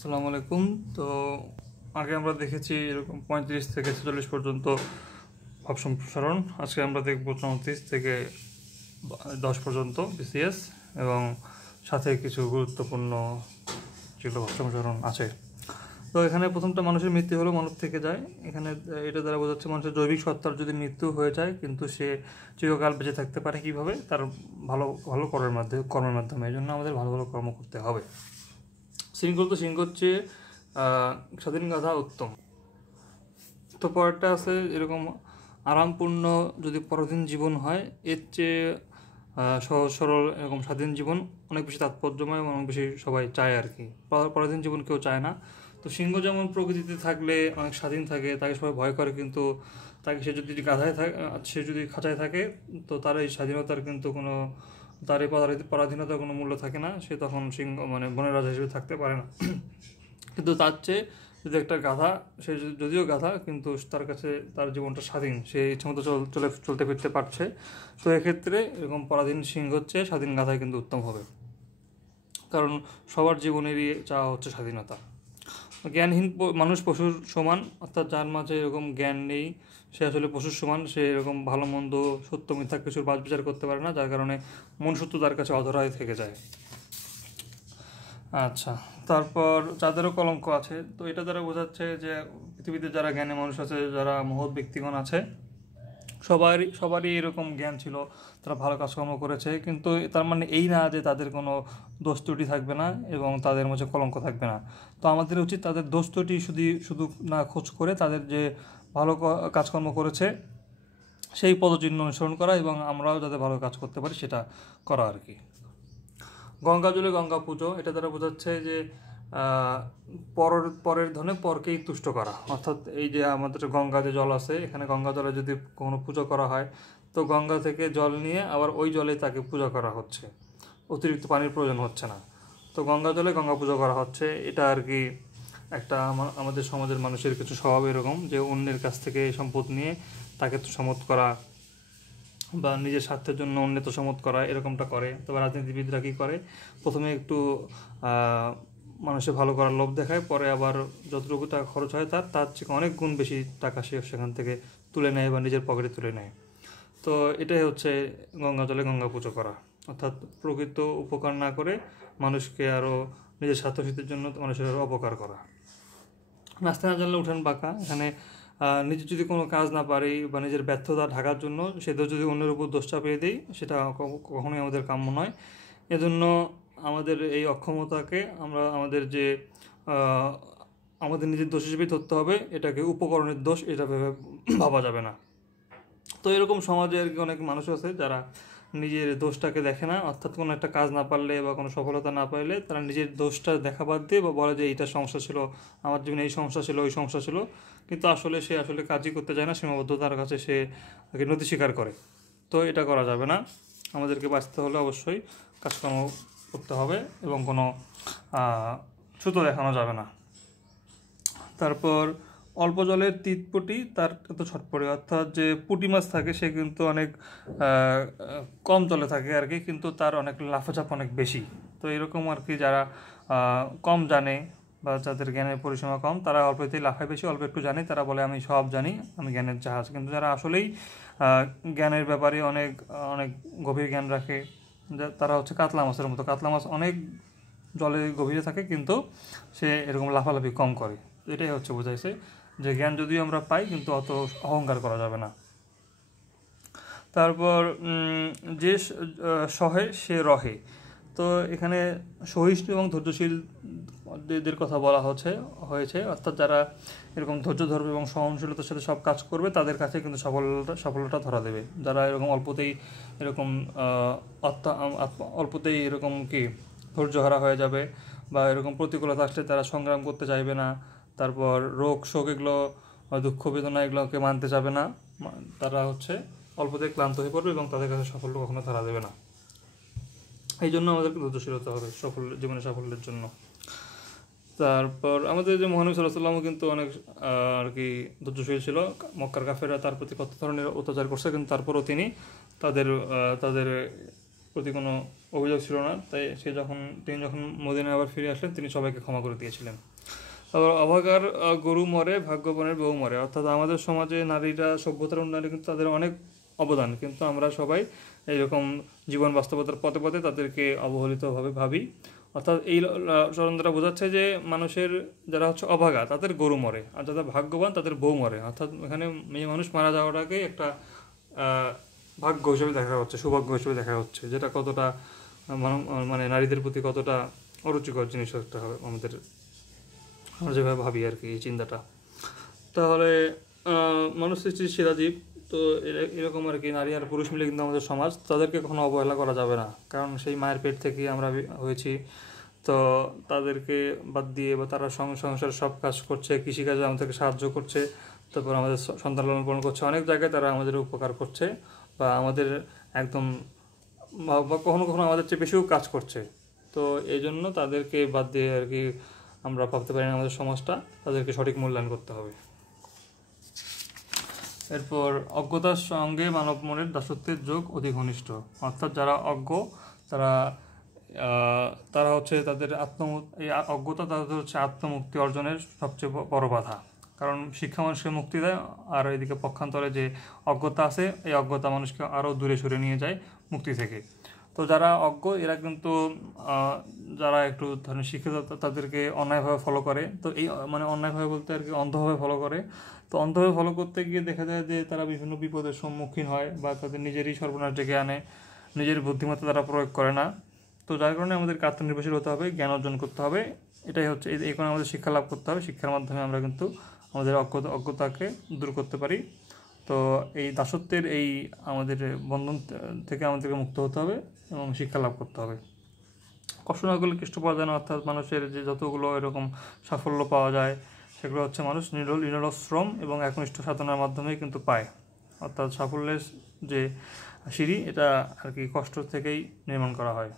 আসসালামু আলাইকুম। তো আগে আমরা দেখেছি এরকম 35 থেকে 46 পর্যন্ত ভাব সম্প্রসারণ। আজকে আমরা দেখব 34 থেকে 10 পর্যন্ত বিসিএস এবং সাথে কিছু গুরুত্বপূর্ণ যেগুলো ভাব সম্প্রসারণ আছে। তো এখানে প্রথমটা মানুষের মৃত্যু হলো মানব থেকে যায়। এখানে এটা দ্বারা বোঝাচ্ছে মানুষের জৈবিক সত্তার যদি মৃত্যু হয়ে যায় কিন্তু সে চিরকাল বেঁচে থাকতে পারে কীভাবে, তার ভালো ভালো কর্মের মাধ্যমে। এই জন্য আমাদের ভালো ভালো কর্ম করতে হবে। শৃঙ্খল তো শৃঙ্খ হচ্ছে স্বাধীন গাধা উত্তম। তো পরেরটা আছে এরকম আরামপূর্ণ যদি পরাধীন জীবন হয়, এর চেয়ে সহজ সরল এরকম স্বাধীন জীবন অনেক বেশি তাৎপর্যময় এবং অনেক বেশি সবাই চায় আর কি। পরাধীন জীবন কেউ চায় না। তো সিংহ যেমন প্রকৃতিতে থাকলে অনেক স্বাধীন থাকে, তাকে সবাই ভয় করে, কিন্তু তাকে সে যদি গাধায় থাকে, সে যদি খাঁচায় থাকে, তো তার এই স্বাধীনতার কিন্তু কোনো, তার এই পরাধীনতার কোনো মূল্য থাকে না। সে তখন সিংহ মানে বনের রাজা হিসেবে থাকতে পারে না। কিন্তু তার চেয়ে যদি একটা গাধা, সে যদিও গাধা কিন্তু তার কাছে তার জীবনটা স্বাধীন, সে ইচ্ছামতো চলতে ফিরতে পারছে। তো এক্ষেত্রে এরকম পরাধীন সিংহর চেয়ে স্বাধীন গাধাই কিন্তু উত্তম হবে, কারণ সবার জীবনেরই চাওয়া হচ্ছে স্বাধীনতা। জ্ঞানহীন মানুষ পশুর সমান, অর্থাৎ যার মাঝে এরকম জ্ঞান নেই সে আসলে পশুর সমান। সে এরকম ভালো মন্দ সত্য মিথ্যা কিছুর বাছ বিচার করতে পারে না, যার কারণে মনুষ্যত্ব তার কাছে অধরায় থেকে যায়। আচ্ছা, তারপর যাদেরও কলঙ্ক আছে, তো এটা দ্বারা বোঝাচ্ছে যে পৃথিবীতে যারা জ্ঞানী মানুষ আছে, যারা মহৎ ব্যক্তিগণ আছে, সবারই এরকম জ্ঞান ছিল, তারা ভালো কাজকর্ম করেছে, কিন্তু তার মানে এই না যে তাদের কোনো দোষ ত্রুটি থাকবে না এবং তাদের মধ্যে কলঙ্ক থাকবে না। তো আমাদের উচিত তাদের দোষ ত্রুটি শুধু না খোঁজ করে তাদের যে ভালো কাজকর্ম করেছে সেই পদচিহ্ন অনুসরণ করা এবং আমরাও যাতে ভালো কাজ করতে পারি সেটা করা আর কি। গঙ্গা জলে গঙ্গা পুজো, এটা দ্বারা বোঝাচ্ছে যে পরের ধনে পরকেই তুষ্ট করা। অর্থাৎ এই যে আমাদের গঙ্গা যে জল আছে, এখানে গঙ্গা জলে যদি কোনো পুজো করা হয়, তো গঙ্গা থেকে জল নিয়ে আবার ওই জলে তাকে পূজা করা হচ্ছে, অতিরিক্ত পানির প্রয়োজন হচ্ছে না। তো গঙ্গা জলে গঙ্গা পুজো করা হচ্ছে, এটা আর কি একটা আমাদের সমাজের মানুষের কিছু স্বভাব এরকম যে অন্যের কাছ থেকে সম্পদ নিয়ে তাকে তোষামোদ করা বা নিজের স্বার্থের জন্য অন্যের তোষামোদ করা, এরকমটা করে। তবে রাজনীতিবিদরা কী করে, প্রথমে একটু মানুষের ভালো করার লোভ দেখায়, পরে আবার যতটুকু টাকা খরচ হয় তার থেকে অনেক গুণ বেশি টাকা সে সেখান থেকে তুলে নেয় বা নিজের পকেটে তুলে নেয়। তো এটাই হচ্ছে গঙ্গা জলে গঙ্গা পুজো করা, অর্থাৎ প্রকৃত উপকার না করে মানুষকে আরও নিজের স্বার্থসিদ্ধির জন্য মানুষের আরও অপকার করা। নাচতে না জানলে উঠান বাঁকা, এখানে নিজে যদি কোনো কাজ না পারি বা নিজের ব্যর্থতা ঢাকার জন্য সেটা যদি অন্যের উপর দোষ চাপিয়ে দিই, সেটা কখনোই আমাদের কাম্য নয়। এজন্য আমাদের এই অক্ষমতাকে আমরা আমাদের নিজের দোষ হিসেবেই ধরতে হবে, এটাকে উপকরণের দোষ এটা ভেবে ভাবা যাবে না। তো এরকম সমাজে আর কি অনেক মানুষ আছে যারা নিজের দোষটাকে দেখে না, অর্থাৎ কোনো একটা কাজ না পারলে বা কোনো সফলতা না পাইলে তারা নিজের দোষটা দেখা বাদ দিয়ে বা বলে যে এইটা সমস্যা ছিল, আমার জীবনে এই সমস্যা ছিল, ওই সমস্যা ছিল, কিন্তু সে আসলে কাজই করতে চায় না, সীমাবদ্ধতার কাছে সে নতি স্বীকার করে। তো এটা করা যাবে না। আমাদেরকে বাঁচতে হলে অবশ্যই কাজকর্ম করতে হবে এবং কোনো ছুতো দেখানো যাবে না। তারপর অল্প জলের তিতপুটি তার এত ছটপটে, অর্থাৎ যে পুঁটি মাছ থাকে সে কিন্তু অনেক কম জলে থাকে আর কি, কিন্তু তার অনেক লাফাঝাপ অনেক বেশি। তো এরকম আর কি যারা কম জানে বা যাদের জ্ঞানের পরিসীমা কম, তারা অল্পতেই লাফায় বেশি, অল্প একটু জানি তারা বলে আমি সব জানি, আমি জ্ঞানের জাহাজ। কিন্তু যারা আসলেই জ্ঞানের ব্যাপারে অনেক অনেক গভীর জ্ঞান রাখে, তারা হচ্ছে কাতলা মাছের মতো। কাতলা মাছ অনেক জলে গভীরে থাকে কিন্তু সে এরকম লাফালাফি কম করে। এটাই হচ্ছে বোঝাইছে যে জ্ঞান যদিও আমরা পাই কিন্তু অত অহংকার করা যাবে না। তারপর যে সহে সে রহে, তো এখানে সহিষ্ণু এবং ধৈর্যশীলদের কথা বলা হয়েছে, অর্থাৎ যারা এরকম ধৈর্য ধরবে এবং সহনশীলতার সাথে সব কাজ করবে তাদের কাছে কিন্তু সফলতা ধরা দেবে। যারা এরকম অল্পতেই এরকম কি ধৈর্যহারা হয়ে যাবে বা এরকম প্রতিকূলতা আসলে তারা সংগ্রাম করতে চাইবে না, তারপর রোগ শোক এগুলো দুঃখ বেদনা এগুলোকে মানতে যাবে না, তারা হচ্ছে অল্পতেই ক্লান্ত হয়ে পড়বে এবং তাদের কাছে সাফল্য কখনো ধরা দেবে না। এই জন্য আমাদেরকে ধৈর্যশীল হতে হবে জীবনে সাফল্যের জন্য। তারপর আমাদের যে মহানবী সাল্লাল্লাহু আলাইহি ওয়াসাল্লামও কিন্তু অনেক আর কি ধৈর্যশীল ছিল। মক্কার কাফেররা তার প্রতি কত ধরনের অত্যাচার করছে, কিন্তু তারপরও তিনি তাদের প্রতি কোনো অভিযোগ ছিল না, তাই তিনি যখন মদিনায় আবার ফিরে আসলেন তিনি সবাইকে ক্ষমা করে দিয়েছিলেন। আবার অভাগার গরু মরে, ভাগ্যবানের বউ মরে, অর্থাৎ আমাদের সমাজে নারীরা সভ্যতার উন্নয়নে কিন্তু তাদের অনেক অবদান, কিন্তু আমরা সবাই এইরকম জীবন বাস্তবতার পথে পথে তাদেরকে অবহেলিতভাবে ভাবি। অর্থাৎ এই চরণ দ্বারা বোঝাচ্ছে যে মানুষের যারা হচ্ছে অভাগা তাদের গরু মরে, আর যারা ভাগ্যবান তাদের বউ মরে। অর্থাৎ এখানে মেয়ে মানুষ মারা যাওয়াটাকে একটা ভাগ্য হিসেবে দেখা হচ্ছে, সৌভাগ্য হিসেবে দেখা হচ্ছে, যেটা কতটা মানে নারীদের প্রতি কতটা অরুচিকর জিনিস একটা হবে আমরা যেভাবে ভাবি আর কি এই চিন্তাটা। তাহলে মানুষ সৃষ্টির সেরা জীব, তো এরকম আর কি নারী আর পুরুষ মিলে কিন্তু আমাদের সমাজ, তাদেরকে কখনো অবহেলা করা যাবে না, কারণ সেই মায়ের পেট থেকেই আমরা হয়েছি। তো তাদেরকে বাদ দিয়ে বা তারা সংসার সব কাজ করছে, কৃষিকাজে আমাদেরকে সাহায্য করছে, তারপর আমাদের সন্তান লালন পালন করছে, অনেক জায়গায় তারা আমাদের উপকার করছে বা আমাদের একদম বা কখনো কখনো আমাদের চেয়ে বেশিও কাজ করছে। তো এই জন্য তাদেরকে বাদ দিয়ে আর কি আমরা ভাবতে পারি না আমাদের সমাজটা, তাদেরকে সঠিক মূল্যায়ন করতে হবে। এরপর অজ্ঞতার সঙ্গে মানব মনের দাসত্বের যোগ অধিক ঘনিষ্ঠ, অর্থাৎ যারা অজ্ঞ তারা হচ্ছে তাদের এই অজ্ঞতা তাদের হচ্ছে আত্মমুক্তি অর্জনের সবচেয়ে বড় বাধা। কারণ শিক্ষা মানুষকে মুক্তি দেয়, আর এদিকে পক্ষান্তরে যে অজ্ঞতা আছে এই অজ্ঞতা মানুষকে আরও দূরে সরে নিয়ে যায় মুক্তি থেকে। তো যারা অজ্ঞ এরা কিন্তু যারা একটু ধরেন শিক্ষিত তাদেরকে অন্যায়ভাবে ফলো করে, তো এই মানে অন্যায়ভাবে বলতে আর কি অন্ধভাবে ফলো করে। তো অন্ধভাবে ফলো করতে গিয়ে দেখা যায় যে তারা বিভিন্ন বিপদের সম্মুখীন হয় বা তাদের নিজেরই সর্বনাশ ডেকে আনে, নিজের বুদ্ধিমত্তা তারা প্রয়োগ করে না। তো যার কারণে আমাদেরকে আত্মনির্ভরশীল হতে হবে, জ্ঞান অর্জন করতে হবে, এটাই হচ্ছে এই কারণে আমাদের শিক্ষা লাভ করতে হবে। শিক্ষার মাধ্যমে আমরা কিন্তু আমাদের অজ্ঞতাকে দূর করতে পারি। তো এই দাসত্বের এই আমাদের বন্ধন থেকে আমাদেরকে মুক্ত হতে হবে এবং শিক্ষা লাভ করতে হবে। কষ্ট না করলে কৃষ্ট পাওয়া যায় না, অর্থাৎ মানুষের যে যতগুলো এরকম সাফল্য পাওয়া যায় সেগুলো হচ্ছে মানুষ নিরল শ্রম এবং একনিষ্ঠ সাধনার মাধ্যমেই কিন্তু পায়। অর্থাৎ সাফল্যের যে সিঁড়ি এটা আর কি কষ্ট থেকেই নির্মাণ করা হয়।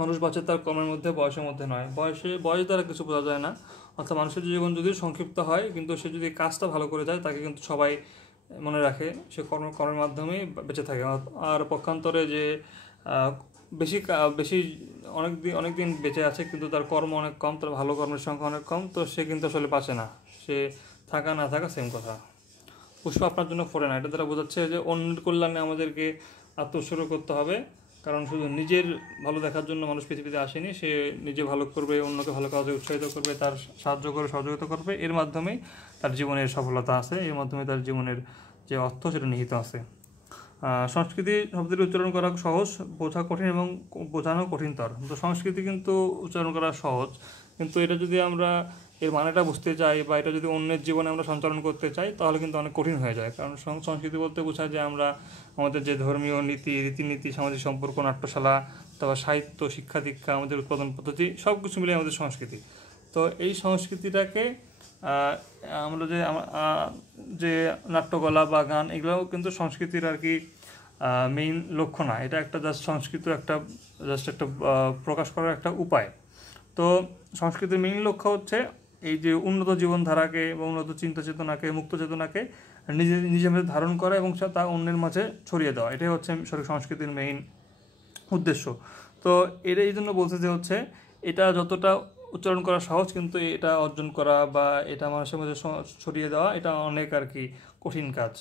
মানুষ বাঁচে তার কর্মের মধ্যে, বয়সের মধ্যে নয়। বয়স দ্বারা কিছু বোঝা যায় না। অর্থাৎ মানুষের জীবন যদি সংক্ষিপ্ত হয়, কিন্তু সে যদি কাজটা ভালো করে যায় তাকে কিন্তু সবাই মনে রাখে, সে কর্মের মাধ্যমেই বেঁচে থাকে। আর পক্ষান্তরে যে বেশি অনেক দিন বেঁচে আছে কিন্তু তার কর্ম অনেক কম, তার ভালো কর্মের সংখ্যা অনেক কম, তো সে কিন্তু আসলে বাঁচে না, সে থাকা না থাকা সেম কথা। পুষ্প আপনার জন্য ফোরে না, এটা দ্বারা বোঝাচ্ছে যে অন্যের কল্যাণে আমাদেরকে আত্মোৎসর্গ করতে হবে। কারণ শুধু নিজের ভালো দেখার জন্য মানুষ পৃথিবীতে আসেনি, সে নিজে ভালো করবে, অন্যকে ভালো কাজে উৎসাহিত করবে, তার সাহায্য করে সহযোগিতা করবে, এর মাধ্যমেই তার জীবনের সফলতা আছে, এর মাধ্যমে তার জীবনের যে অর্থ সেটা নিহিত আছে। সংস্কৃতি শব্দটি উচ্চারণ করা সহজ, বোঝা কঠিন এবং বোঝানো কঠিনতর। তো সংস্কৃতি কিন্তু উচ্চারণ করা সহজ, কিন্তু এটা যদি আমরা এর মানেটা বুঝতে চাই বা এটা যদি অন্যের জীবনে আমরা সঞ্চালন করতে চাই তাহলে কিন্তু অনেক কঠিন হয়ে যায়। কারণ সংস্কৃতি বলতে বোঝায় যে আমরা আমাদের যে ধর্মীয় রীতিনীতি, সামাজিক সম্পর্ক, নাট্যশালা, তারপর সাহিত্য, শিক্ষা দীক্ষা, আমাদের উৎপাদন পদ্ধতি সব কিছু মিলে আমাদের সংস্কৃতি। তো এই সংস্কৃতিটাকে আমরা যে নাট্যকলা বা গান এগুলোও কিন্তু সংস্কৃতির আর কি মেইন লক্ষ্য না, এটা একটা জাস্ট একটা প্রকাশ করার একটা উপায়। তো সংস্কৃতির মেইন লক্ষ্য হচ্ছে এই যে উন্নত জীবনধারাকে বা উন্নত চিন্তা চেতনাকে, মুক্ত চেতনাকে নিজের মধ্যে ধারণ করা এবং তা অন্যের মাঝে ছড়িয়ে দেওয়া, এটাই হচ্ছে সংস্কৃতির মেইন উদ্দেশ্য। তো এই জন্য বলছে যে হচ্ছে এটা যতটা উচ্চারণ করা সহজ, কিন্তু এটা অর্জন করা বা এটা মানুষের মধ্যে ছড়িয়ে দেওয়া এটা অনেক আর কি কঠিন কাজ।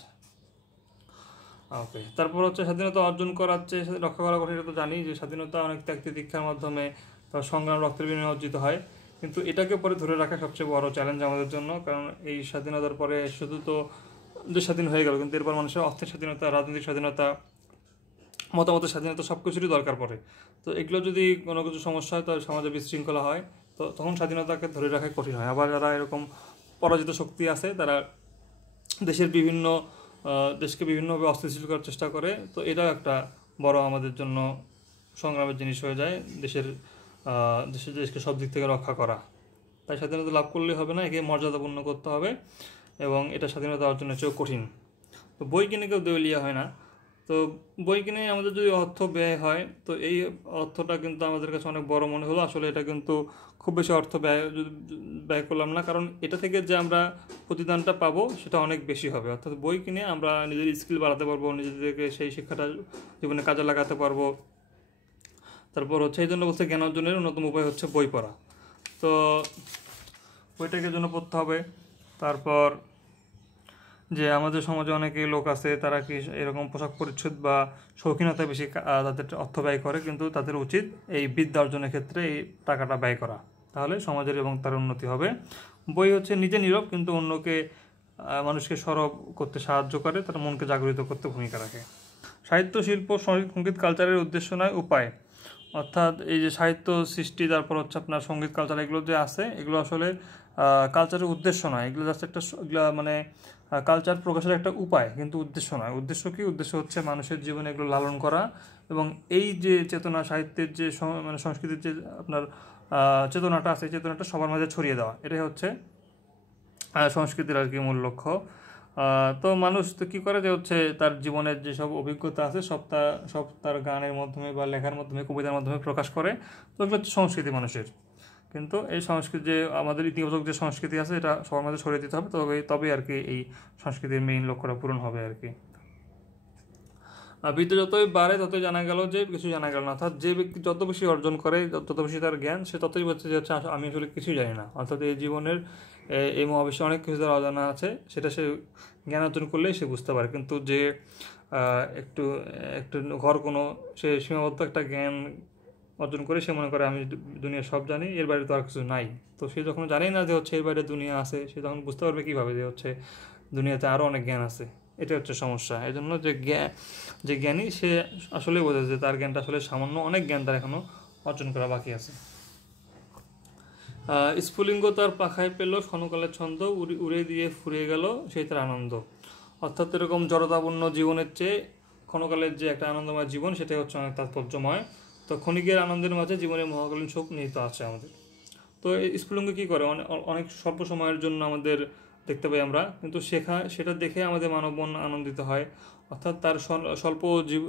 ওকে, তারপর হচ্ছে স্বাধীনতা অর্জন করার চেয়ে রক্ষা করা কঠিন। এটা তো জানি যে স্বাধীনতা অনেক ত্যাগ দীক্ষার মাধ্যমে তার সংগ্রাম, রক্তের বিনিময়ে অর্জিত হয়, কিন্তু এটাকে পরে ধরে রাখা সবচেয়ে বড় চ্যালেঞ্জ আমাদের জন্য। কারণ এই স্বাধীনতার পরে শুধু তো দেশ স্বাধীন হয়ে গেল, কিন্তু এরপর মানুষের অর্থের স্বাধীনতা, রাজনৈতিক স্বাধীনতা, মতামতের স্বাধীনতা সব কিছুরই দরকার পড়ে। তো এগুলো যদি কোনো কিছু সমস্যা হয়, তাহলে সমাজে বিশৃঙ্খলা হয়, তো তখন স্বাধীনতাকে ধরে রাখা কঠিন হয়। আবার যারা এরকম পরাজিত শক্তি আছে তারা দেশকে বিভিন্নভাবে অস্থিতিশীল করার চেষ্টা করে, তো এটাও একটা বড় আমাদের জন্য সংগ্রামের জিনিস হয়ে যায়, দেশকে সব দিক থেকে রক্ষা করা। তাই স্বাধীনতা লাভ করলেই হবে না, একে মর্যাদাপূর্ণ করতে হবে এবং এটা স্বাধীনতা অর্জনের চেয়েও কঠিন। তো বই কিনে কেউ দেউলিয়া হয় না। তো বই কিনে আমাদের যদি অর্থ ব্যয় হয়, তো এই অর্থটা কিন্তু আমাদের কাছে অনেক বড় মনে হলো, আসলে এটা কিন্তু খুব খুব বেশি অর্থ ব্যয় করলাম না, কারণ এটা থেকে যে আমরা প্রতিদানটা পাবো সেটা অনেক বেশি হবে। অর্থাৎ বই কিনে আমরা নিজের স্কিল বাড়াতে পারবো, নিজেদেরকে সেই শিক্ষাটা জীবনে কাজে লাগাতে পারবো। তারপর হচ্ছে এই জন্য বলছে জ্ঞান অর্জনের অন্যতম উপায় হচ্ছে বই পড়া। তো বইটাকে জন্য পড়তে হবে। তারপর যে আমাদের সমাজে অনেকে লোক আছে তারা কি এরকম পোশাক পরিচ্ছদ বা শৌখিনতায় বেশি তাদের অর্থ ব্যয় করে, কিন্তু তাদের উচিত এই বিদ্যা অর্জনের ক্ষেত্রে এই টাকাটা ব্যয় করা, তাহলে সমাজের এবং তার উন্নতি হবে। বই হচ্ছে নিজে নীরব কিন্তু অন্যকে মানুষকে সরব করতে সাহায্য করে, তার মনকে জাগরিত করতে ভূমিকা রাখে। সাহিত্য, শিল্প, সঙ্গীত কালচারের উদ্দেশ্য নয় উপায়, অর্থাৎ এই যে সাহিত্য সৃষ্টি, তারপর হচ্ছে আপনার সঙ্গীত কালচার, এগুলো যে আছে এগুলো আসলে কালচারের উদ্দেশ্য নয়, এগুলো জাস্ট একটা এগুলো মানে কালচার প্রকাশের একটা উপায়, কিন্তু উদ্দেশ্য নয়। উদ্দেশ্য কি? উদ্দেশ্য হচ্ছে মানুষের জীবনে এগুলো লালন করা এবং এই যে চেতনা, সাহিত্যের যে মানে সংস্কৃতির যে আপনার চেতনাটা আছে, চেতনাটা সবার মাঝে ছড়িয়ে দেওয়া, এটাই হচ্ছে সংস্কৃতির আর কি মূল লক্ষ্য। তো মানুষ তো কী করে যে হচ্ছে তার জীবনের যেসব অভিজ্ঞতা আছে সব তার গানের মাধ্যমে বা লেখার মাধ্যমে, কবিতার মাধ্যমে প্রকাশ করে। তো এগুলো হচ্ছে সংস্কৃতি মানুষের। কিন্তু এই সংস্কৃতি যে আমাদের ইতিবাচক যে সংস্কৃতি আছে এটা সবার মাঝে ছড়িয়ে দিতে হবে, তবে আর কি এই সংস্কৃতির মেইন লক্ষ্যটা পূরণ হবে আর কি। বিদ্যা যতই বাড়ে ততই জানা গেল যে কিছু জানা গেল না, অর্থাৎ যে ব্যক্তি যত বেশি অর্জন করে, যত বেশি তার জ্ঞান, সে ততই বলছে যে হচ্ছে আমি আসলে কিছুই জানি না। অর্থাৎ এই জীবনের এই মহাবিশ্বে অনেক কিছু তার অজানা আছে, সেটা সে জ্ঞান অর্জন করলেই সে বুঝতে পারে। কিন্তু যে একটু একটু কোনো সে সীমাবদ্ধ একটা জ্ঞান অর্জন করে সে মনে করে আমি দুনিয়া সব জানি, এর বাইরে তো আর কিছু নাই। তো সে যখন জানেই না যে হচ্ছে এর বাইরে দুনিয়া আছে, সে তখন বুঝতে পারবে কীভাবে যে হচ্ছে দুনিয়াতে আরও অনেক জ্ঞান আছে। এটা হচ্ছে সমস্যা। এই জন্য যে জ্ঞানী সে আসলে বোঝে যে তার জ্ঞানটা আসলে সামান্য, অনেক জ্ঞান তার এখনও অর্জন করা বাকি আছে। স্ফুলিঙ্গ তার পাখায় পেল ক্ষণকালের ছন্দ, উড়ে দিয়ে ফুরিয়ে গেল সেই তার আনন্দ। অর্থাৎ এরকম জড়তাপূর্ণ জীবনের চেয়ে ক্ষণকালের যে একটা আনন্দময় জীবন, সেটাই হচ্ছে অনেক তাৎপর্যময়। তো ক্ষণিকের আনন্দের মাঝে জীবনের মহাকালীন সুখ নিহিত আছে আমাদের। তো এই স্ফুলিঙ্গ কী করে, অনেক স্বল্প সময়ের জন্য আমাদের দেখতে পাই আমরা, কিন্তু সেটা দেখে আমাদের মানব মন আনন্দিত হয়। অর্থাৎ তার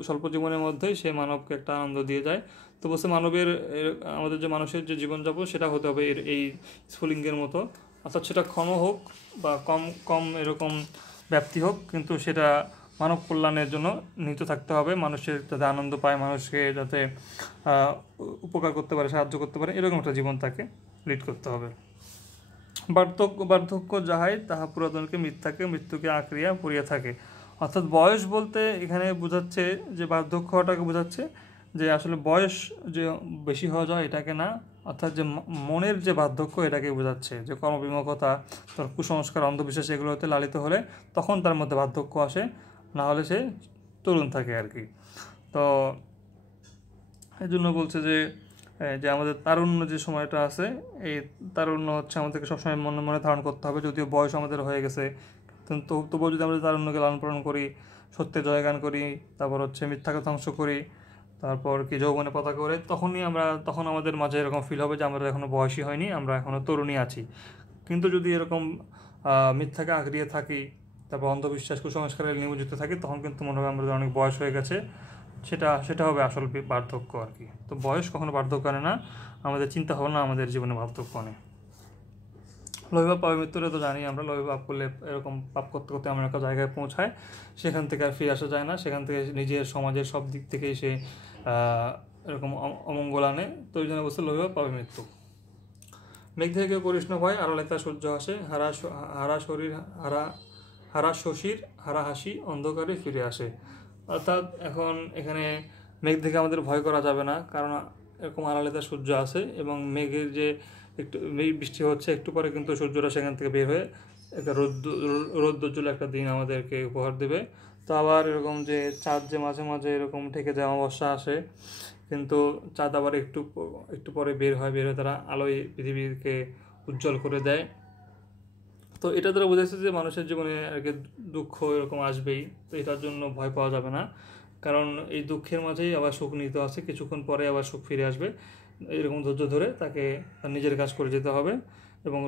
স্বল্প জীবনের মধ্যেই সে মানবকে একটা আনন্দ দিয়ে যায়। তো বলছে আমাদের যে মানুষের যে জীবনযাপন সেটা হতে হবে এই স্ফুলিঙ্গের মতো। অর্থাৎ সেটা ক্ষণ হোক বা কম কম এরকম ব্যাপ্তি হোক, কিন্তু সেটা মানব কল্যাণের জন্য নিহিত থাকতে হবে। মানুষের যাতে আনন্দ পায়, মানুষকে যাতে উপকার করতে পারে, সাহায্য করতে পারে, এরকম একটা জীবন তাকে লিড করতে হবে। বার্ধক্য যাহাই তাহা পুরাতনকে মৃত্যুকে আঁকড়িয়া পড়িয়া থাকে। অর্থাৎ বয়স বলতে এখানে বোঝাচ্ছে যে বার্ধক্যটাকে বোঝাচ্ছে যে আসলে বয়স যে বেশি হওয়া যায় এটাকে না, অর্থাৎ যে মনের যে বার্ধক্য এটাকে বোঝাচ্ছে, যে কর্মবিমুখতা, তার কুসংস্কার, অন্ধবিশ্বাস এগুলোতে লালিত হলে তখন তার মধ্যে বার্ধক্য আসে, না হলে সে তরুণ থাকে আর কি। তো এই জন্য বলছে যে আমাদের তারুণ্য যে সময়টা আছে, এই তারুণ্য হচ্ছে আমাদেরকে সবসময় মনে মনে ধারণ করতে হবে। যদিও বয়স আমাদের হয়ে গেছে, কিন্তু তবুও যদি আমরা তারুণ্যকে লালন পালন করি, সত্যের জয়গান করি, তারপর হচ্ছে মিথ্যাকে ধ্বংস করি, তারপর কি যৌবনে পতাকা করে, তখন আমাদের মাঝে এরকম ফিল হবে যে আমরা এখনও বয়সী হয়নি, আমরা এখনও তরুণী আছি। কিন্তু যদি এরকম মিথ্যাকে আঁকড়িয়ে থাকি, তারপর অন্ধবিশ্বাস, কুসংস্কারে নিমজ্জিত থাকি, তখন কিন্তু মনে হবে আমাদের অনেক বয়স হয়ে গেছে, সেটা হবে আসল বার্ধক্য আর কি। তো বয়স কখনো বার্ধক্য আনে না, আমাদের চিন্তা ভাবনা আমাদের জীবনে বার্ধক্য আনে। লোভে পাপে মৃত্যুটা তো জানি আমরা, লোভে পাপ করলে এরকম পাপ করতে করতে আমরা একটা জায়গায় পৌঁছায়, সেখান থেকে আর ফিরে আসা যায় না, সেখান থেকে নিজের সমাজের সব দিক থেকেই সে এরকম অমঙ্গল আনে। তো ওই জন্য বলছে লোভে পাপে মৃত্যু। মেঘ থেকে করিস না ভয়, আড়ালে তার সূর্য আসে, হারা শশীর হারা হাসি অন্ধকারে ফিরে আসে। অর্থাৎ এখানে মেঘ থেকে আমাদের ভয় করা যাবে না, কারণ এরকম আড়ালে তার সূর্য আছে এবং মেঘের যে একটু বৃষ্টি হচ্ছে, একটু পরে কিন্তু সূর্যটা সেখান থেকে বের হয়ে একটা রৌদ্রোজ্জ্বল একটা দিন আমাদেরকে উপহার দেবে। তো আবার এরকম যে চাঁদ যে মাঝে মাঝে এরকম থেকে যায়, অমাবস্যা আসে, কিন্তু চাঁদ আবার একটু পরে বের হয়ে তারা আলোয় পৃথিবীকে উজ্জ্বল করে দেয়। তো এটা দ্বারা বোঝাচ্ছে যে মানুষের জীবনে আর কি দুঃখ এরকম আসবেই, তো এটার জন্য ভয় পাওয়া যাবে না, কারণ এই দুঃখের মাঝেই আবার সুখ নিতে আছে, কিছুক্ষণ পরে আবার সুখ ফিরে আসবে। এরকম ধৈর্য ধরে তাকে তার নিজের কাজ করে যেতে হবে এবং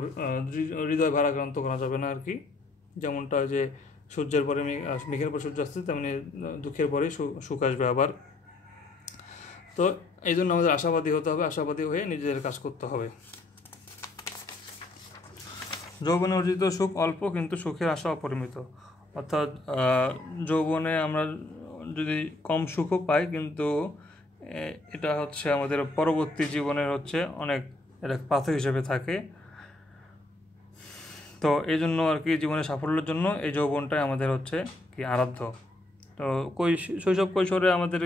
হৃদয় ভারাক্রান্ত করা যাবে না আর কি। যেমনটা যে সূর্যের পরে মেঘের পর সূর্য আসছে, তেমনি দুঃখের পরেই সুখ আসবে আবার। তো এই জন্য আমাদের আশাবাদী হতে হবে, আশাবাদী হয়ে নিজেদের কাজ করতে হবে। যৌবনে অর্জিত সুখ অল্প, কিন্তু সুখের আশা অপরিমিত। অর্থাৎ যৌবনে আমরা যদি কম সুখও পাই, কিন্তু এটা হচ্ছে আমাদের পরবর্তী জীবনের হচ্ছে অনেক এটা পাথর হিসেবে থাকে। তো এই জন্য আর কি জীবনের সাফল্যের জন্য এই যৌবনটাই আমাদের হচ্ছে কি আরাধ্য। তো শৈশব কৈশোরে আমাদের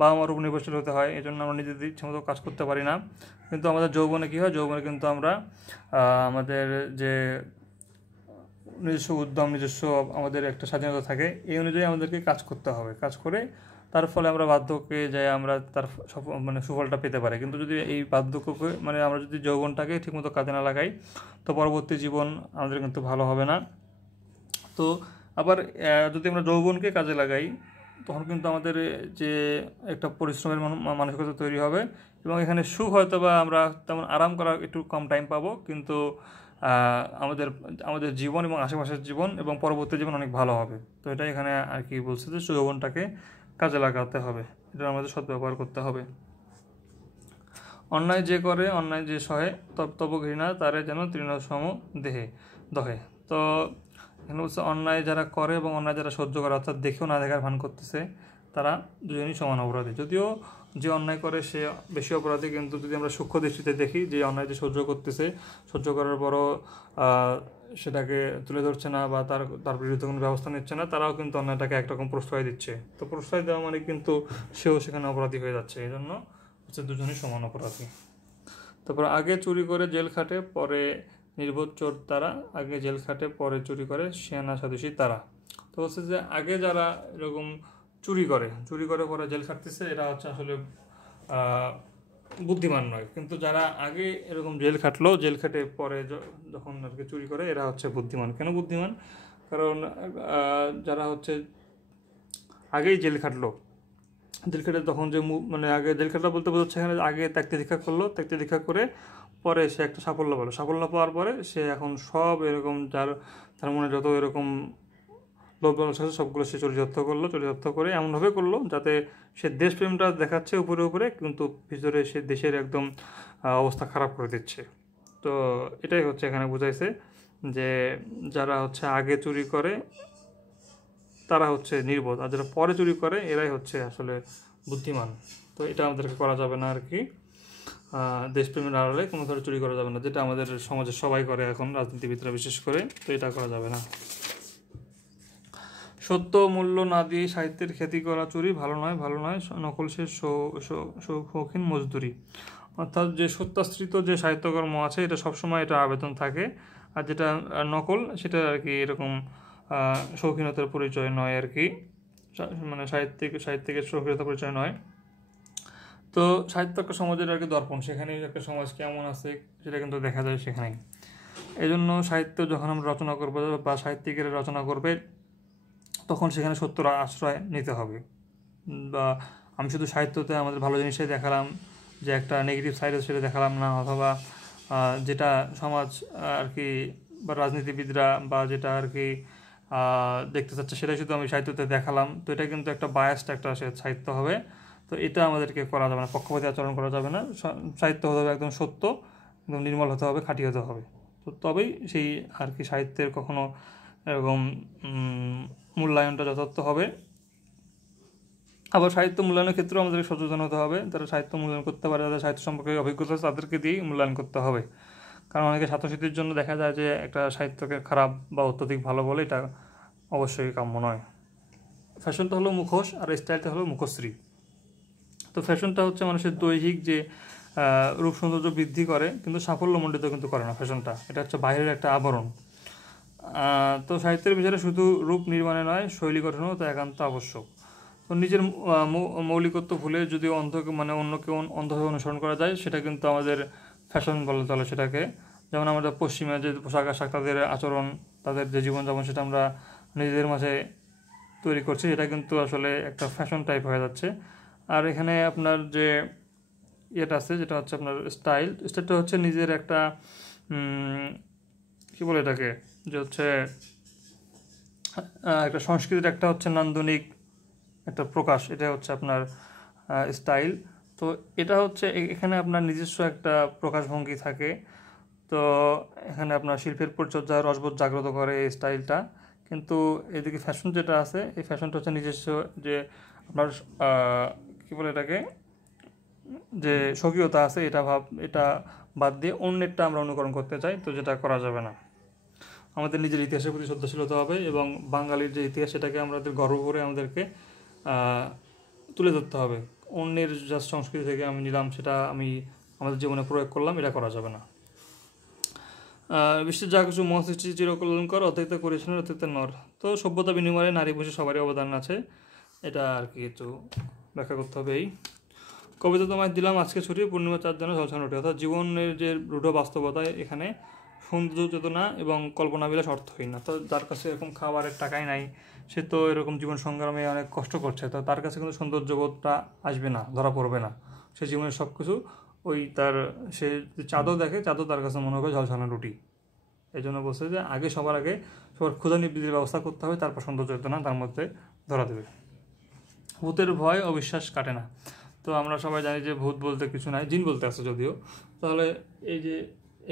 বাবা মার উপর নির্ভরশীল হতে হয়, এই জন্য আমরা নিজেদের ইচ্ছামতো কাজ করতে পারি না। কিন্তু আমাদের যৌবনে কী হয়, যৌবনে কিন্তু আমরা আমাদের যে নিজস্ব উদ্যম, নিজস্ব আমাদের একটা স্বাধীনতা থাকে, এই অনুযায়ী আমাদেরকে কাজ করতে হবে। কাজ করে তার ফলে আমরা বার্ধক্যে যাই আমরা তার মানে সুফলটা পেতে পারি। কিন্তু যদি এই বার্ধক্যকে মানে আমরা যদি যৌবনটাকে ঠিকমতো কাজে না লাগাই, তো পরবর্তী জীবন আমাদের কিন্তু ভালো হবে না। তো আবার যদি আমরা যৌবনকে কাজে লাগাই, তখন কিন্তু আমাদের যে একটা পরিশ্রমের মানসিকতা তৈরি হবে, এবং এখানে সুখ হয়তো বা আমরা তেমন আরাম করার একটু কম টাইম পাবো, কিন্তু আমাদের আমাদের জীবন এবং আশেপাশের জীবন এবং পরবর্তী জীবন অনেক ভালো হবে। তো এটা এখানে আর কি বলছে যে যৌবনটাকে কাজে লাগাতে হবে, এটা আমাদের সদ্ব্যবহার করতে হবে। অন্যায় যে করে, অন্যায় যে সহে, তব ঘৃণা তারে যেন তৃণসম দেহে দহে। তো এখানে বলছে অন্যায় যারা করে এবং অন্যায় যারা সহ্য করে, অর্থাৎ দেখেও না দেখার ভান করতেছে, তারা দুজনই সমান অপরাধী। যদিও যে অন্যায় করে সে বেশি অপরাধী, কিন্তু যদি আমরা সূক্ষ্ম দৃষ্টিতে দেখি যে অন্যায় যে সহ্য করতেছে, সহ্য করার পরও সেটাকে তুলে ধরছে না বা তার বিরুদ্ধে কোনো ব্যবস্থা নিচ্ছে না, তারাও কিন্তু অন্যায়টাকে একরকম প্রশ্রয় দিচ্ছে। তো প্রশ্রয় দেওয়া মানে কিন্তু সেও সেখানে অপরাধী হয়ে যাচ্ছে। এই জন্য হচ্ছে দুজনই সমান অপরাধী। তারপর আগে চুরি করে জেল খাটে, পরে নির্বোধ চোর তারা, আগে জেল খাটে পরে চুরি করে শিয়ানা সাদুষী তারা। তো হচ্ছে যে আগে যারা এরকম চুরি করে পরে জেল খাটতেছে, এরা হচ্ছে আসলে বুদ্ধিমান নয়। কিন্তু যারা আগে এরকম জেল খাটে পরে যখন আর কি চুরি করে, এরা হচ্ছে বুদ্ধিমান। কেন বুদ্ধিমান? কারণ যারা হচ্ছে আগেই জেল খেটে তখন যে মানে আগে জেল খাটা বলতে বোঝাচ্ছে এখানে আগে ত্যাক্তি দীক্ষা করে পরে সে একটা সাফল্য পাওয়ার পরে সে এখন সব এরকম তার মনে যত এরকম লোভ আছে সবগুলো সে চরিতার্থ করে এমনভাবে করলো যাতে সে দেশপ্রেমটা দেখাচ্ছে উপরে, কিন্তু ভিতরে সে দেশের একদম অবস্থা খারাপ করে দিচ্ছে। তো এটাই হচ্ছে এখানে বুঝাইছে যে যারা হচ্ছে আগে চুরি করে তারা হচ্ছে নির্বোধ, আর যারা পরে চুরি করে এরাই হচ্ছে আসলে বুদ্ধিমান। তো এটা আমাদেরকে করা যাবে না আর কি। দেশপ্রেমের আড়ালে কোনো ধরনের চুরি করা যাবে না, যেটা আমাদের সমাজের সবাই করে এখন, রাজনীতিবিদরা বিশেষ করে। তো এটা করা যাবে না। সত্য মূল্য না দিয়ে সাহিত্যের খ্যাতি করা চুরি, ভালো নয় নকল সে শৌখিন মজদুরি। অর্থাৎ যে সত্যাশ্রিত যে সাহিত্যকর্ম আছে, এটা সবসময় এটা আবেদন থাকে, আর যেটা নকল সেটা আর কি এরকম শৌখিনতার পরিচয় নয় আর কি, মানে সাহিত্যিকের শৌখিনতার পরিচয় নয়। তো সাহিত্য একটা সমাজের আর কি দর্পণ, সেখানেই একটা সমাজ কেমন আছে সেটা কিন্তু দেখা যায় সেখানেই। এই জন্য সাহিত্য যখন আমরা রচনা করবো বা সাহিত্যিকেরা রচনা করবে, তখন সেখানে সত্যর আশ্রয় নিতে হবে। বা আমি শুধু সাহিত্যতে আমাদের ভালো জিনিসটাই দেখালাম, যে একটা নেগেটিভ সাইড আছে সেটা দেখালাম না, অথবা যেটা সমাজ আর কি বা রাজনীতিবিদরা বা যেটা আর কি দেখতে চাচ্ছে সেটাই শুধু আমি সাহিত্যতে দেখালাম, তো এটা কিন্তু একটা বায়াসড একটা সাহিত্য হবে। তো এটা আমাদেরকে করা যাবে না, পক্ষপাতী আচরণ করা যাবে না। সাহিত্য হতে হবে একদম সত্য, একদম নির্মল হতে হবে, খাঁটি হতে হবে। তো তবেই সেই আর কি সাহিত্যের কখনো এরকম মূল্যায়নটা যথার্থ হবে। আবার সাহিত্য মূল্যায়নের ক্ষেত্রেও আমাদেরকে সচেতন হতে হবে। যারা সাহিত্য মূল্যায়ন করতে পারে, যাদের সাহিত্য সম্পর্কে অভিজ্ঞতা আছে, তাদেরকে দিয়েই মূল্যায়ন করতে হবে। কারণ অনেকে ছাত্রছাত্রীর জন্য দেখা যায় যে একটা সাহিত্যকে খারাপ বা অত্যধিক ভালো বলে, এটা অবশ্যই কাম্য নয়। ফ্যাশনটা হলো মুখোশ আর স্টাইলটা হলো মুখশ্রী। তো ফ্যাশনটা হচ্ছে মানুষের দৈহিক যে রূপ সৌন্দর্য বৃদ্ধি করে, কিন্তু সাফল্যমণ্ডিত কিন্তু করে না ফ্যাশনটা। এটা হচ্ছে বাইরের একটা আবরণ। তো সাহিত্যের বিষয়ে শুধু রূপ নির্মাণে নয়, শৈলী গঠনও তো একান্ত আবশ্যক। তো নিজের মৌলিকত্ব ভুলে যদি অন্যকে অন্ধভাবে অনুসরণ করা যায়, সেটা কিন্তু আমাদের ফ্যাশন বলা চলে সেটাকে। যেমন আমাদের পশ্চিমা যে পোশাক আশাক, তাদের আচরণ, তাদের যে জীবনযাপন, সেটা আমরা নিজেদের মাঝে তৈরি করছি, এটা কিন্তু আসলে একটা ফ্যাশন টাইপ হয়ে যাচ্ছে। আর এখানে আপনার যে ইয়েটা আছে, যেটা হচ্ছে আপনার স্টাইলটা হচ্ছে নিজের একটা কী বলে এটাকে, যে হচ্ছে একটা সংস্কৃতির একটা হচ্ছে নান্দনিক একটা প্রকাশ, এটা হচ্ছে আপনার স্টাইল। তো এটা হচ্ছে এখানে আপনার নিজস্ব একটা প্রকাশভঙ্গি থাকে। তো এখানে আপনার শিল্পের পরিচর্যা রসবোধ জাগ্রত করে এই স্টাইলটা। কিন্তু এদিকে ফ্যাশন যেটা আছে, এই ফ্যাশনটা হচ্ছে নিজস্ব যে আপনার কী বলে এটাকে, যে স্বকীয়তা আছে এটা বাদ দিয়ে অন্যেরটা আমরা অনুকরণ করতে চাই, তো যেটা করা যাবে না। আমাদের নিজের ইতিহাসের প্রতি শ্রদ্ধাশীল হতে হবে এবং বাঙালির যে ইতিহাস সেটাকে আমাদের গর্ব করে আমাদেরকে তুলে ধরতে হবে। অন্যের যা সংস্কৃতি থেকে আমি নিলাম সেটা আমি আমাদের জীবনে প্রয়োগ করলাম, এটা করা যাবে না। বিশ্বের যা কিছু মহাসৃষ্টি চিরকল্যাণকর, অতীতে করেছেন অতীতে নর। তো সভ্যতা বিনিময়ে নারী পুরুষ সবারই অবদান আছে, এটা আর কি একটু ব্যাখ্যা করতে হবে। এই কবিতা তোমায় দিলাম আজকে ছুটি, পূর্ণিমা চাঁদ যেন ঝলসানো ওঠে। অর্থাৎ জীবনের যে রূঢ় বাস্তবতায় এখানে সৌন্দর্য চেতনা এবং কল্পনাবিলাস অর্থহীন না। তো যার কাছে এরকম খাবারের টাকাই নাই, সে তো এরকম জীবন সংগ্রামে অনেক কষ্ট করছে, তো তার কাছে কিন্তু সৌন্দর্যবোধটা আসবে না, ধরা পড়বে না। সে জীবনের সব কিছু সে চাঁদও দেখে, চাঁদও তার কাছে মনে হবে ঝলসানো রুটি। এই জন্য বলছে যে সবার আগে সবার ক্ষুধা নিবৃত্তির ব্যবস্থা করতে হবে, তারপর সৌন্দর্য চেতনা তার মধ্যে ধরা দেবে। ভূতের ভয় অবিশ্বাস কাটে না। তো আমরা সবাই জানি যে ভূত বলতে কিছু নাই, জিন বলতে আছে যদিও। তাহলে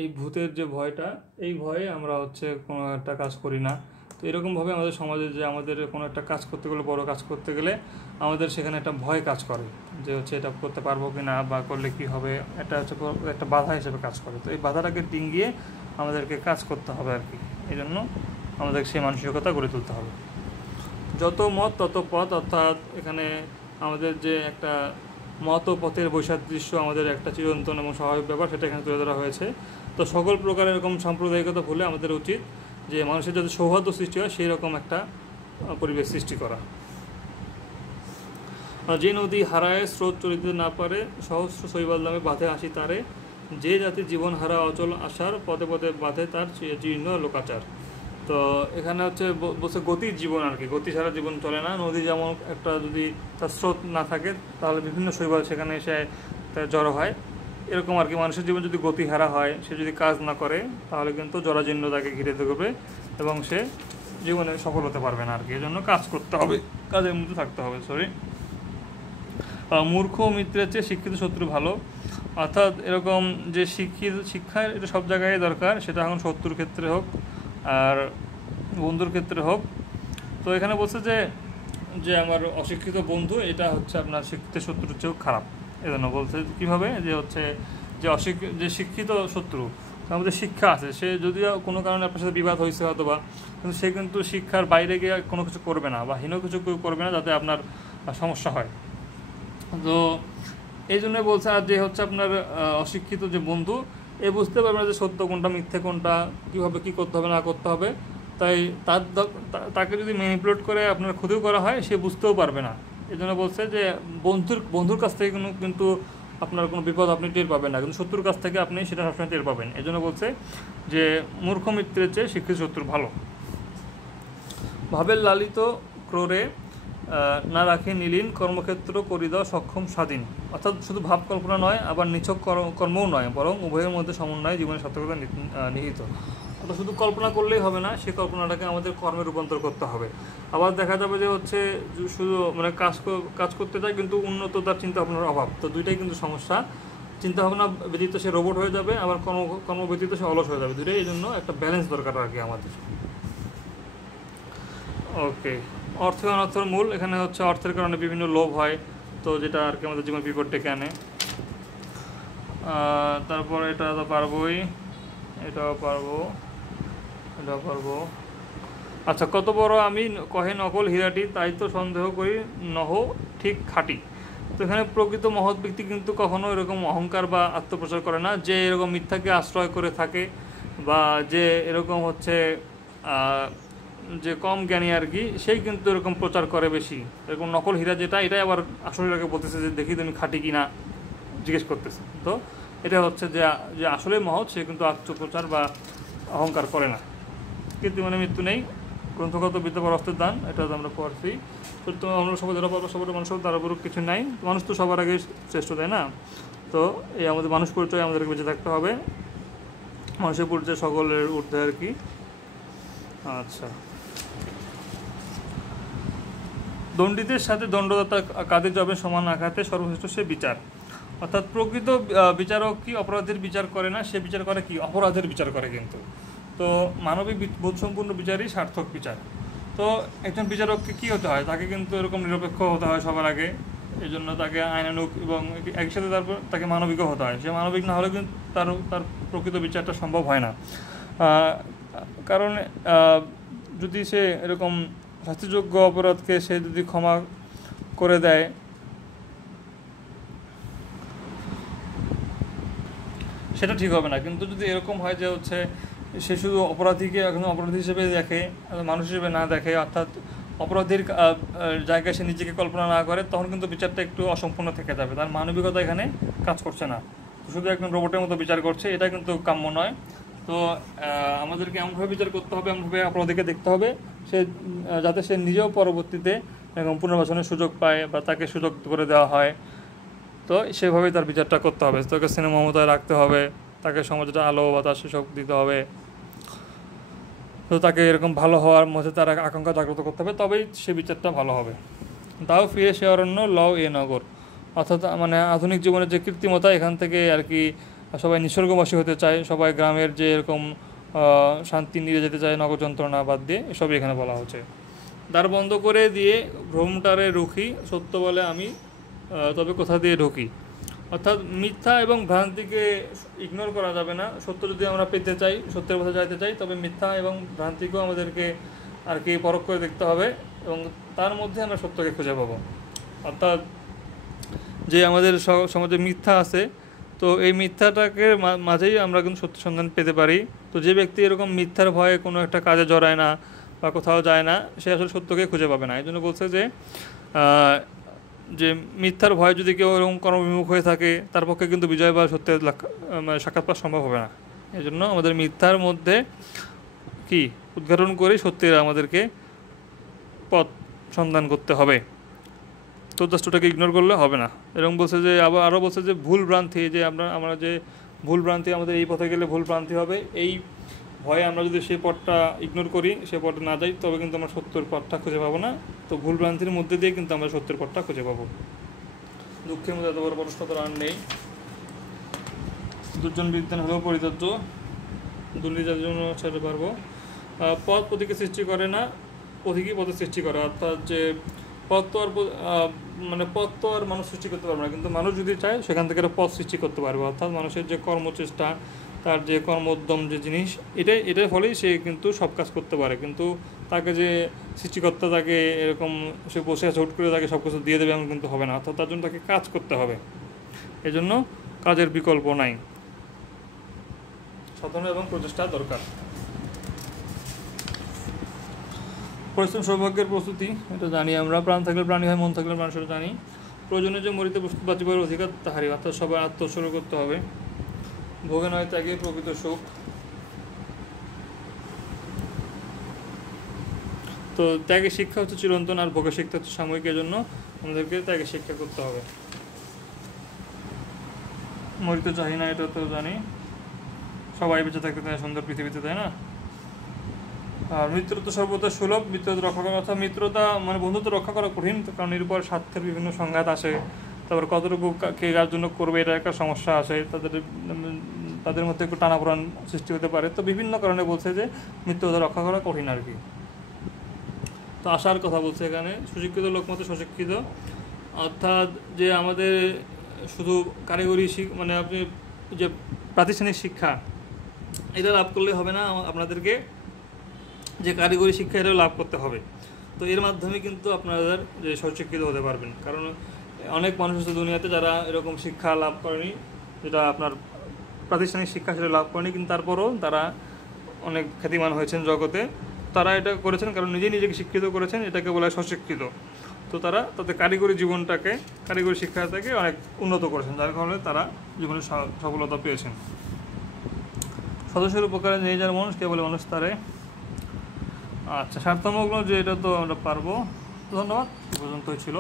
এই ভূতের যে ভয়টা, এই ভয়ে আমরা কোনো একটা কাজ করি না। তো এরকমভাবে আমাদের সমাজে যে আমাদের কোনো একটা কাজ করতে গেলে, বড় কাজ করতে গেলে আমাদের সেখানে একটা ভয় কাজ করে যে এটা করতে পারবো কি না, বা করলে কি হবে, এটা একটা বাধা হিসেবে কাজ করে। তো এই বাধাটাকে ডিঙ্গিয়ে আমাদেরকে কাজ করতে হবে আর কি। এই জন্য আমাদের সেই মানসিকতা গড়ে তুলতে হবে। যত মত তত পথ, অর্থাৎ এখানে আমাদের যে একটা মত ও পথের বৈসাদৃশ্য আমাদের একটা চিরন্তন এবং স্বাভাবিক ব্যাপার, সেটা এখানে তুলে ধরা হয়েছে। তো সকল প্রকার এরকম সাম্প্রদায়িকতা ভুলে আমাদের উচিত যে মানুষের যাতে সৌহার্দ্য সৃষ্টি হয় সেই রকম একটা পরিবেশ সৃষ্টি করা। যে নদী হারায় স্রোত চলিতে না পারে, সহস্র শৈবাল নামে বাঁধে আসি তারে। যে জাতি জীবন হারা অচল আশার, পদে পদে বাঁধে তার জীর্ণ লোকাচার। তো এখানে বলছে গতির জীবন আর কি, গতি ছাড়া জীবন চলে না। নদী যেমন একটা যদি তার স্রোত না থাকে তাহলে বিভিন্ন শৈবাল সেখানে এসে জড়ো হয়, এরকম আর কি মানুষের জীবন যদি গতিহারা হয়, সে যদি কাজ না করে তাহলে কিন্তু জরাজীর্ণ তাকে ঘিরে থাকবে এবং সে জীবনে সফল হতে পারবে না আর কি। এই জন্য কাজ করতে হবে, কাজের মধ্যে থাকতে হবে। মূর্খ মিত্রের চেয়ে শিক্ষিত শত্রু ভালো। অর্থাৎ এরকম যে শিক্ষার এটা সব জায়গায় দরকার, সেটা এখন শত্রুর ক্ষেত্রে হোক আর বন্ধুর ক্ষেত্রে হোক। তো এখানে বলছে যে আমার অশিক্ষিত বন্ধু এটা আপনার শিক্ষিত শত্রুর চেয়েও খারাপ। এই জন্য বলছে কীভাবে যে শিক্ষিত শত্রু, তার মধ্যে শিক্ষা আছে, সে যদিও কোনো কারণে আপনার সাথে বিবাদ হয়েছে হয়তো বা, কিন্তু সে কিন্তু শিক্ষার বাইরে গিয়ে কোনো কিছু করবে না বা হীন কিছু করবে না যাতে আপনার সমস্যা হয়। তো এই জন্য বলছে, আর যে আপনার অশিক্ষিত যে বন্ধু, এ বুঝতে পারবে না যে সত্য কোনটা মিথ্যে কোনটা, কীভাবে কী করতে হবে না করতে হবে। তাই তাকে যদি ম্যানিপুলেট করে আপনার ক্ষতিও করা হয়, সে বুঝতেও পারবে না। এই জন্য বলছে যে বন্ধুর কাছ থেকে কিন্তু আপনার কোনো বিপদ আপনি টের পাবেন না, কিন্তু শত্রুর কাছ থেকে আপনি সেটা সবসময় টের পাবেন। এই জন্য বলছে যে মূর্খ মিত্রের চেয়ে শিক্ষিত শত্রু ভালো। ভাবের লালিত ক্রোড়ে না রাখে নীলিন, কর্মক্ষেত্র করি দাও সক্ষম স্বাধীন। অর্থাৎ শুধু ভাব কল্পনা নয়, আবার নিছক কর্মও নয়, বরং উভয়ের মধ্যে সমন্বয় জীবনের সার্থকতা নিহিত। অর্থাৎ শুধু কল্পনা করলেই হবে না, সেই কল্পনাটাকে আমাদের কর্মে রূপান্তর করতে হবে। আবার দেখা যাবে যে শুধু কাজ করতে চায় কিন্তু উন্নততার চিন্তা ভাবনার অভাব, তো দুইটাই কিন্তু সমস্যা। চিন্তা ভাবনা ব্যতীত সে রোবট হয়ে যাবে, আবার কর্ম ব্যতীত সে অলস হয়ে যাবে। দুইটাই এই জন্য একটা ব্যালেন্স দরকার আর কি আমাদের। ওকে, অর্থ অনর্থের মূল। এখানে অর্থের কারণে বিভিন্ন লোভ হয়, তো যেটা আর কি আমাদের জীবন বিপদ ডেকে আনে। তারপর এটা তো পারবোই, এটাও পারবো। আচ্ছা, কত বড় আমি কহে নকল হীরাটি, তাই তো সন্দেহ করি নহ ঠিক খাঁটি। তো এখানে প্রকৃত মহৎ ব্যক্তি কিন্তু কখনো এরকম অহংকার বা আত্মপ্রচার করে না। যে এরকম মিথ্যাকে আশ্রয় করে থাকে বা যে এরকম যে কম জ্ঞানী আর কি, সেই কিন্তু এরকম প্রচার করে বেশি। এরকম নকল হীরা যেটা, এটাই আবার আসলে বলতেছে যে দেখি তুমি খাঁটি কিনা জিজ্ঞেস করতেছে। তো এটা যে আসলে মহৎ, সে কিন্তু আত্মপ্রচার বা অহংকার করে না। কিন্তু মৃত্যু নেই, গ্রন্থগত বিদ্যা পরস্তের দান, এটা আমরা পড়ছি। তো আমরা সবাই ধরা পাবো, সবার মানুষ তার উপর কিছু নাই, মানুষ তো সবার আগে শ্রেষ্ঠ, তাই না? তো এই আমাদের মানুষ পরিচয় আমাদেরকে বেঁচে থাকতে হবে, মানুষের পরিচয় সকলের ঊর্ধ্বে আর কি। আচ্ছা, দণ্ডিতের সাথে দণ্ডদাতা কাঁধে যাবে সমান আঘাতে, সর্বশ্রেষ্ঠ সে বিচার। অর্থাৎ প্রকৃত বিচারক কি অপরাধের বিচার করে না, সে বিচার করে কি অপরাধের বিচার করে কিন্তু। তো মানবিক বোধসম্পন্ন বিচারই সার্থক বিচার। তো একজন বিচারককে কী হতে হয়, তাকে কিন্তু এরকম নিরপেক্ষ হতে হয় সবার আগে, এই জন্য তাকে আইনানুগ এবং একই সাথে তারপর তাকে মানবিকও হতে হয়। সে মানবিক না হলে কিন্তু তার প্রকৃত বিচারটা সম্ভব হয় না। কারণ যদি সে এরকম শাস্তিযোগ্য অপরাধকে সে যদি ক্ষমা করে দেয়, সেটা ঠিক হবে না। কিন্তু যদি এরকম হয় যে হচ্ছে সে শুধু অপরাধীকে এখন অপরাধী হিসেবে দেখে, মানুষ হিসেবে না দেখে, অর্থাৎ অপরাধীর জায়গায় সে নিজেকে কল্পনা না করে, তখন কিন্তু বিচারটা একটু অসম্পূর্ণ থেকে যাবে, তার মানবিকতা এখানে কাজ করছে না, শুধু একজন রোবটের মতো বিচার করছে, এটা কিন্তু কাম্য নয়। তো আমাদেরকে এমনভাবে বিচার করতে হবে, এমনভাবে অপরাধীকে দেখতে হবে সে যাতে সে নিজেও পরবর্তীতে এরকম পুনর্বাসনের সুযোগ পায় বা তাকে সুযোগ করে দেওয়া হয়। তো সেভাবেই তার বিচারটা করতে হবে, তাকে স্নেহ মমতায় রাখতে হবে, তাকে সমাজটা আলো বাতাস সেসব দিতে হবে। তো তাকে এরকম ভালো হওয়ার মধ্যে তার আকাঙ্ক্ষা জাগ্রত করতে হবে, তবেই সে বিচারটা ভালো হবে। তাও ফিরে সে অরণ্য লও এ নগর, অর্থাৎ মানে আধুনিক জীবনের যে কৃত্রিমতা, এখান থেকে আর কি সবাই নিসর্গবাসী হতে চায়, সবাই গ্রামের যে এরকম শান্তি নিয়ে যেতে চায়, নগর যন্ত্রণা বাদ দিয়ে, এসবই এখানে বলা হচ্ছে। দ্বার বন্ধ করে দিয়ে ভ্রমটারে রুখি, সত্য বলে আমি তবে কোথা দিয়ে ঢুকি। অর্থাৎ মিথ্যা এবং ভ্রান্তিকে ইগনোর করা যাবে না। সত্য যদি আমরা পেতে চাই, সত্যের পথে যাইতে চাই, তবে মিথ্যা এবং ভ্রান্তিকেও আমাদেরকে আর কি পরখ করে দেখতে হবে এবং তার মধ্যে আমরা সত্যকে খুঁজে পাবো। অর্থাৎ যে আমাদের সমাজে মিথ্যা আছে, তো এই মিথ্যাটাকে মাঝেই আমরা কিন্তু সত্য সন্ধান পেতে পারি। তো যে ব্যক্তি এরকম মিথ্যার ভয়ে কোনো একটা কাজে জড়ায় না বা কোথাও যায় না, সে আসলে সত্যকে খুঁজে পাবে না। এই জন্য বলছে যে মিথ্যার ভয়ে যদি কেউ এরকম কর্মবিমুখ হয়ে থাকে, তার পক্ষে কিন্তু বিজয় বা সত্যের সাক্ষাৎ পাওয়া সম্ভব হবে না। এই জন্য আমাদের মিথ্যার মধ্যে কি উদ্ঘাটন করে সত্যের আমাদেরকে পথ সন্ধান করতে হবে। তো জাস্ট ওটাকে ইগনোর করলে হবে না। এরকম বলছে যে আরও বলছে যে ভুল ভ্রান্তি, যে আমরা যে ভুল ভ্রান্তি, আমাদের এই পথে গেলে ভুল ভ্রান্তি হবে, এই ভয়ে আমরা যদি সেই পথটা ইগনোর করি, সে পথে না যাই, তবে কিন্তু আমরা সত্যের পথটা খুঁজে পাবো না। তো ভুল ভ্রান্তির মধ্যে দিয়ে কিন্তু আমরা সত্যের পথটা খুঁজে পাবো। দুঃখের মধ্যে এত বড় প্রশ্ন তো আর নেই। দুর্জন বিদ্যান হলেও পরিত্যাজ্য, দুর্নীতির জন্য ছেড়ে পারবো। পথ পথিকে সৃষ্টি করে না, পথিকই পথের সৃষ্টি করে। অর্থাৎ যে পথ তো আর মানুষ সৃষ্টি করতে পারবে না, কিন্তু মানুষ যদি চায় সেখান থেকে একটা পথ সৃষ্টি করতে পারবে। অর্থাৎ মানুষের যে কর্মচেষ্টা, তার যে কর্মোদ্যম, যে জিনিস, এটার ফলেই সে কিন্তু সব কাজ করতে পারে। কিন্তু তাকে যে সৃষ্টিকর্তা তাকে এরকম সে বসে আছে হুট করে তাকে সব কিছু দিয়ে দেবে এমন কিন্তু হবে না। অর্থাৎ তার জন্য তাকে কাজ করতে হবে, এজন্য কাজের বিকল্প নাই, সাধনা এবং প্রচেষ্টা দরকার। পরিশ্রম সৌভাগ্যের প্রস্তুতি, এটা জানি আমরা। প্রাণ থাকলে প্রাণী হয়, মন থাকলে প্রাণ, সেটা জানি। প্রয়োজনে যে মরিতে প্রস্তুত বাঁচিবার অধিকার তাহারই, অর্থাৎ সবাই আত্মোৎসর্গ করতে হবে। ভোগে নয় ত্যাগে প্রকৃত সুখ। তো ত্যাগের শিক্ষা হচ্ছে চিরন্তন, আর ভোগের শিক্ষা হচ্ছে সাময়িক, এর জন্য আমাদেরকে ত্যাগের শিক্ষা করতে হবে। মরিতে চাহি না, এটা তো জানি, সবাই বেঁচে থাকতে চায় সুন্দর পৃথিবীতে, তাই না? আর মিত্রতা সর্বদা সুলভ, মিত্রতা রক্ষা করা, অর্থাৎ মিত্রতা মানে বন্ধুত্ব রক্ষা করা কঠিন, কারণ এর উপর স্বার্থের বিভিন্ন সংঘাত আসে। তারপর কতটুকু কে কার জন্য করবে, এটা একটা সমস্যা আসে, তাদের মধ্যে একটু টানাপোড়ান সৃষ্টি হতে পারে। তো বিভিন্ন কারণে বলছে যে মিত্রতা রক্ষা করা কঠিন আর কি। তো আশার কথা বলছে এখানে, সুশিক্ষিত লোক মতো সুশিক্ষিত, অর্থাৎ যে আমাদের শুধু কারিগরি মানে আপনি যে প্রাতিষ্ঠানিক শিক্ষা এটা লাভ করলে হবে না, আপনাদেরকে যে কারিগরি শিক্ষা এটাও লাভ করতে হবে। তো এর মাধ্যমে কিন্তু আপনাদের যে সুশিক্ষিত হতে পারবেন, কারণ অনেক মানুষ আছে দুনিয়াতে যারা এরকম শিক্ষা লাভ করেনি, যেটা আপনার প্রাতিষ্ঠানিক শিক্ষা সেটা লাভ করেনি, কিন্তু তারপরও তারা অনেক খ্যাতিমান হয়েছেন জগতে। তারা এটা করেছেন কারণ নিজেকে শিক্ষিত করেছেন, এটাকে বলা হয় স্বশিক্ষিত। তো তারা তাদের কারিগরি জীবনটাকে, কারিগরি শিক্ষাটাকে অনেক উন্নত করেছেন, যার কারণে তারা জীবনে সফলতা পেয়েছেন। সদস্যের উপকারে নেই যার মানুষ, কে বলে মানুষ তারে। আচ্ছা, স্বার্থমগ্ন যে এটা তো আমরা পারবো। ধন্যবাদ, এ পর্যন্তই ছিল।